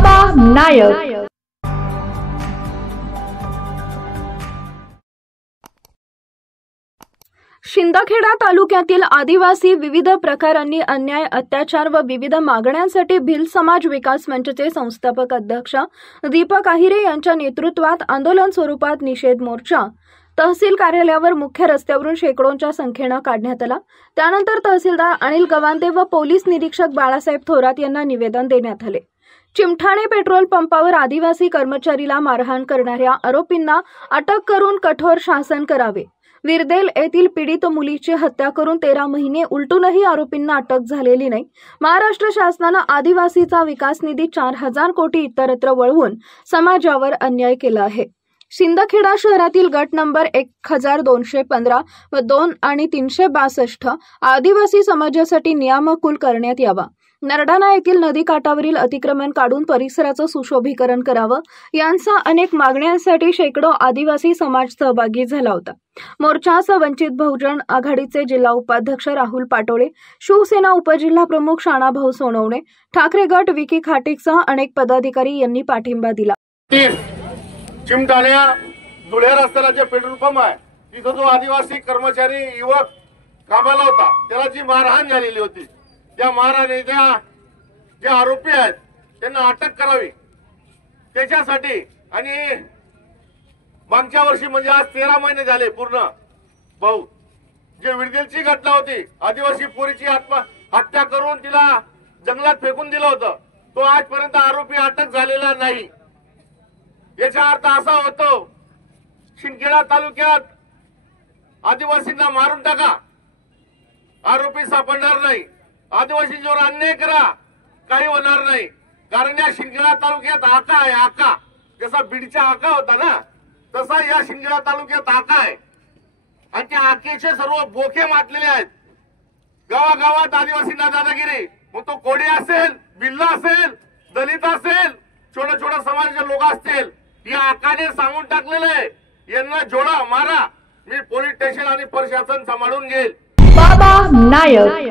बाबा नायक। शिंदखेडा तालुक्यातील आदिवासी विविध प्रकारांनी अन्याय, अत्याचार व विविध मागण्यांसाठी भिल समाज विकास मंचचे संस्थापक अध्यक्ष दीपक आहिरे यांच्या नेतृत्वात आंदोलन स्वरूपात निषेध मोर्चा तहसील कार्यालयावर मुख्य रस्त्यावरून शेकडोंच्या संख्येने काढण्यात आला। त्यानंतर तहसीलदार अनिल गवांदे व पोलीस निरीक्षक बाळासाहेब थोरात यांना निवेदन देण्यात आले। चिमठाणे पेट्रोल पंपावर आदिवासी कर्मचारीला मारहाण करणाऱ्या आरोपींना अटक करून कठोर शासन करावे। विरदेल येथील पीडित मुलीची हत्या करून 13 महिने उलटूनही आरोपींना अटक झालेली नाही। महाराष्ट्र शासनाने आदिवासीचा विकास निधी 4000 कोटी इतरत्र वळवून समाजावर अन्याय केला आहे। शिंदखेडा शहरातील गट नंबर 1215 व 2 आणि 362 आदिवासी समाजासाठी नियामकुल करण्यात यावा। नरडाणा येथील नदीकाठावरील अतिक्रमण काढून परिसराचं सुशोभीकरण करावं यांचा अनेक मागण्यांसाठी शेकडो आदिवासी समाज सहभागी झाला होता। मोर्चास वंचित बहुजन आघाडीचे जिल्हा उपाध्यक्ष राहुल पाटोळे, शिवसेना उपजिल्हा प्रमुख शाणाभाऊ सोनवणे, ठाकरे गट विकी खाटीकसह अनेक पदाधिकारी यांनी पाठिंबा दिला। चिमठाणे धुळे रस्त्याला जे पेट्रोल पंप आहे तिथं जो आदिवासी कर्मचारी युवक कामाला होता त्याला जी मारहाण झालेली होती त्या मारहाणीच्या जे आरोपी आहेत त्यांना अटक करावी त्याच्यासाठी आणि मागच्या वर्षी म्हणजे आज 13 महिने झाले पूर्ण भाऊ जे विरदेलची घटना होती आदिवासी पोरीची हत्या करून तिला जंगलात फेकून दिलं होतं तो आजपर्यंत आरोपी अटक झालेला नाही। याचा अर्थ असा होतो शिंदखेडा तालुक्यात आदिवासींना मारून टाका आरोपी सापडणार नाही। आदिवासींवर अन्याय करा काही होणार नाही कारण या शिंदखेडा तालुक्यात आका आहे आका जसा बीडचा आका होता ना तसा या शिंदखेडा तालुक्यात आका आहे आणि त्या आकेचे सर्व बोखे मातलेले आहेत। गावागावात आदिवासींना दादागिरी मग तो कोळी असेल बिल्ला असेल दलित असेल छोट्या समाजाचे लोक असतील या आकाने सांगून टाकलेले यांना जोडा मारा मी पोलीस स्टेशन आणि प्रशासन सांभाळून घेईल। बाबा नायक।